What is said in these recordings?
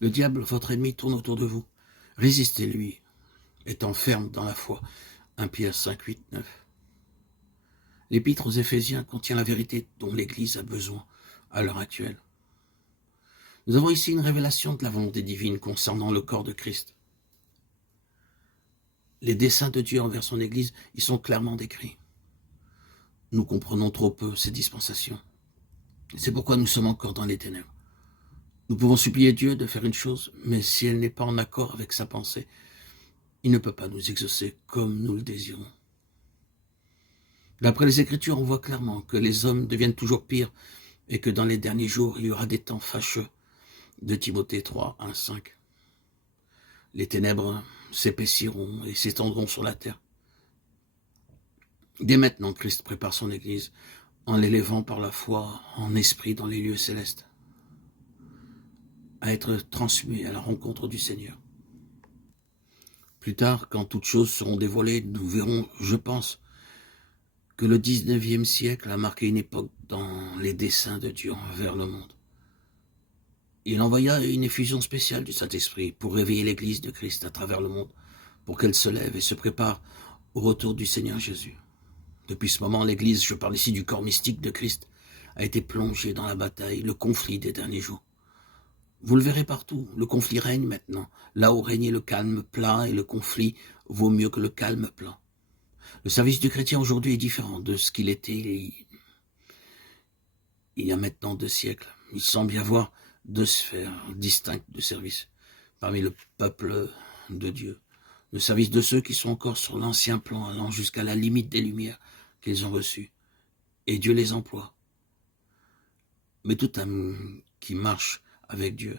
Le diable, votre ennemi, tourne autour de vous. Résistez-lui, étant ferme dans la foi. 1 Pierre 5, 8, 9. L'Épître aux Éphésiens contient la vérité dont l'Église a besoin à l'heure actuelle. Nous avons ici une révélation de la volonté divine concernant le corps de Christ. Les desseins de Dieu envers son Église y sont clairement décrits. Nous comprenons trop peu ces dispensations. C'est pourquoi nous sommes encore dans les ténèbres. Nous pouvons supplier Dieu de faire une chose, mais si elle n'est pas en accord avec sa pensée, il ne peut pas nous exaucer comme nous le désirons. D'après les Écritures, on voit clairement que les hommes deviennent toujours pires et que dans les derniers jours, il y aura des temps fâcheux. De Timothée 3, 1, 5. Les ténèbres s'épaissiront et s'étendront sur la terre. Dès maintenant, Christ prépare son Église en l'élevant par la foi en esprit dans les lieux célestes, à être transmis à la rencontre du Seigneur. Plus tard, quand toutes choses seront dévoilées, nous verrons, je pense, que le 19e siècle a marqué une époque dans les desseins de Dieu envers le monde. Il envoya une effusion spéciale du Saint-Esprit pour réveiller l'Église de Christ à travers le monde, pour qu'elle se lève et se prépare au retour du Seigneur Jésus. Depuis ce moment, l'Église, je parle ici du corps mystique de Christ, a été plongée dans la bataille, le conflit des derniers jours. Vous le verrez partout, le conflit règne maintenant. Là où régnait le calme plat et le conflit vaut mieux que le calme plat. Le service du chrétien aujourd'hui est différent de ce qu'il était il y a maintenant 2 siècles. Il semble y avoir 2 sphères distinctes de service parmi le peuple de Dieu. Le service de ceux qui sont encore sur l'ancien plan, allant jusqu'à la limite des lumières qu'ils ont reçues. Et Dieu les emploie. Mais tout âme qui marche avec Dieu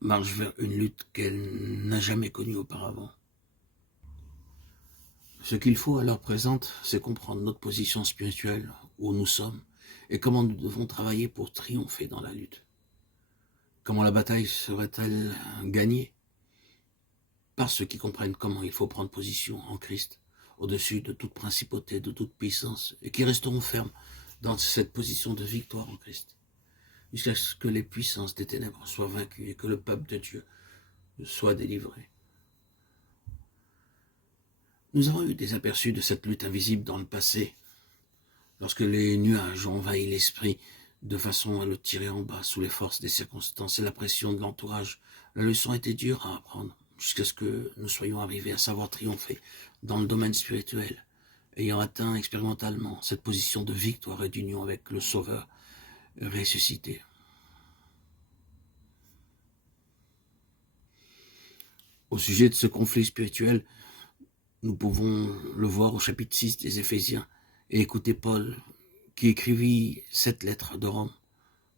marche vers une lutte qu'elle n'a jamais connue auparavant. Ce qu'il faut à l'heure présente, c'est comprendre notre position spirituelle, où nous sommes, et comment nous devons travailler pour triompher dans la lutte. Comment la bataille serait-elle gagnée? Par ceux qui comprennent comment il faut prendre position en Christ, au-dessus de toute principauté, de toute puissance, et qui resteront fermes dans cette position de victoire en Christ, jusqu'à ce que les puissances des ténèbres soient vaincues et que le peuple de Dieu soit délivré. Nous avons eu des aperçus de cette lutte invisible dans le passé, lorsque les nuages ont envahi l'esprit de façon à le tirer en bas sous les forces des circonstances et la pression de l'entourage. La leçon était dure à apprendre, jusqu'à ce que nous soyons arrivés à savoir triompher dans le domaine spirituel, ayant atteint expérimentalement cette position de victoire et d'union avec le Sauveur ressuscité. Au sujet de ce conflit spirituel, nous pouvons le voir au chapitre 6 des Éphésiens et écouter Paul qui écrivit cette lettre de Rome.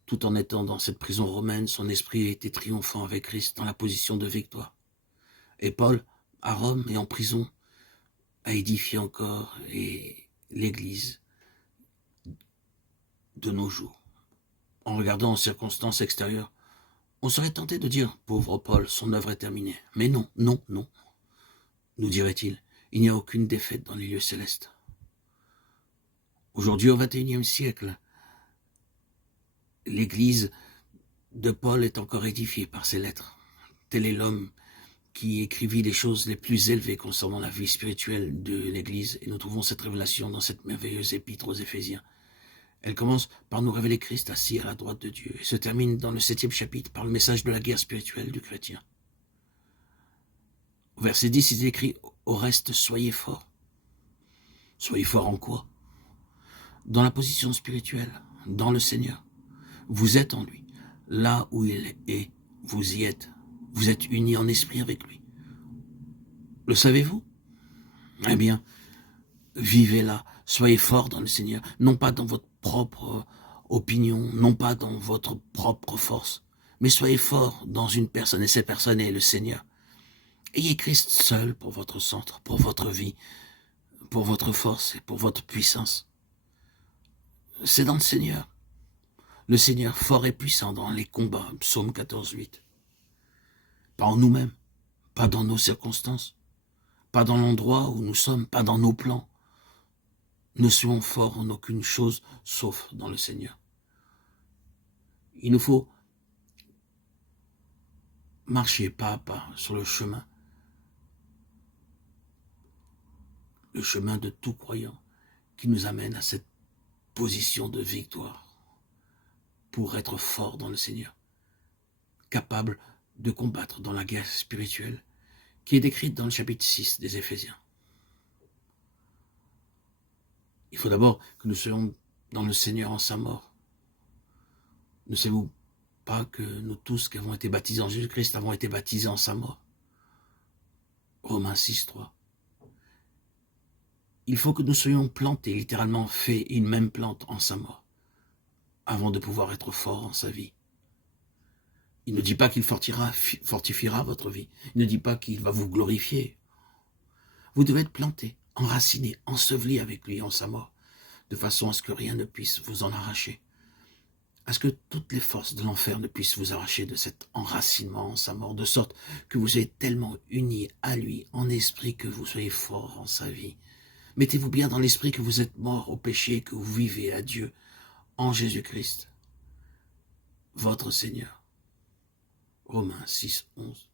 Tout en étant dans cette prison romaine, son esprit était triomphant avec Christ dans la position de victoire. Et Paul, à Rome et en prison, a édifié encore l'Église de nos jours. En regardant aux circonstances extérieures, on serait tenté de dire, pauvre Paul, son œuvre est terminée. Mais non, non, non, nous dirait-il, il n'y a aucune défaite dans les lieux célestes. Aujourd'hui, au XXIe siècle, l'Église de Paul est encore édifiée par ses lettres. Tel est l'homme qui écrivit les choses les plus élevées concernant la vie spirituelle de l'Église, et nous trouvons cette révélation dans cette merveilleuse épître aux Éphésiens. Elle commence par nous révéler Christ assis à la droite de Dieu, et se termine dans le 7e chapitre par le message de la guerre spirituelle du chrétien. Au verset 10, il est écrit « Au reste, soyez forts ». Soyez forts en quoi? Dans la position spirituelle, dans le Seigneur. Vous êtes en lui. Là où il est, vous y êtes. Vous êtes unis en esprit avec lui. Le savez-vous? Eh bien, vivez là. Soyez forts dans le Seigneur. Non pas dans votre propre opinion, non pas dans votre propre force, mais soyez forts dans une personne, et cette personne est le Seigneur. Ayez Christ seul pour votre centre, pour votre vie, pour votre force et pour votre puissance. C'est dans le Seigneur fort et puissant dans les combats, psaume 14, 8. Pas en nous-mêmes, pas dans nos circonstances, pas dans l'endroit où nous sommes, pas dans nos plans. Ne soyons forts en aucune chose, sauf dans le Seigneur. Il nous faut marcher pas à pas sur le chemin de tout croyant qui nous amène à cette position de victoire pour être fort dans le Seigneur, capable de combattre dans la guerre spirituelle qui est décrite dans le chapitre 6 des Éphésiens. Il faut d'abord que nous soyons dans le Seigneur en sa mort. Ne savez-vous pas que nous tous qui avons été baptisés en Jésus-Christ avons été baptisés en sa mort? Romains 6, 3. Il faut que nous soyons plantés, littéralement faits une même plante en sa mort, avant de pouvoir être forts en sa vie. Il ne dit pas qu'il fortifiera votre vie. Il ne dit pas qu'il va vous glorifier. Vous devez être plantés, enracinés, ensevelis avec lui en sa mort, de façon à ce que rien ne puisse vous en arracher. À ce que toutes les forces de l'enfer ne puissent vous arracher de cet enracinement en sa mort, de sorte que vous soyez tellement unis à lui en esprit que vous soyez forts en sa vie. Mettez-vous bien dans l'esprit que vous êtes morts au péché, que vous vivez à Dieu en Jésus-Christ, votre Seigneur. Romains 6, 11.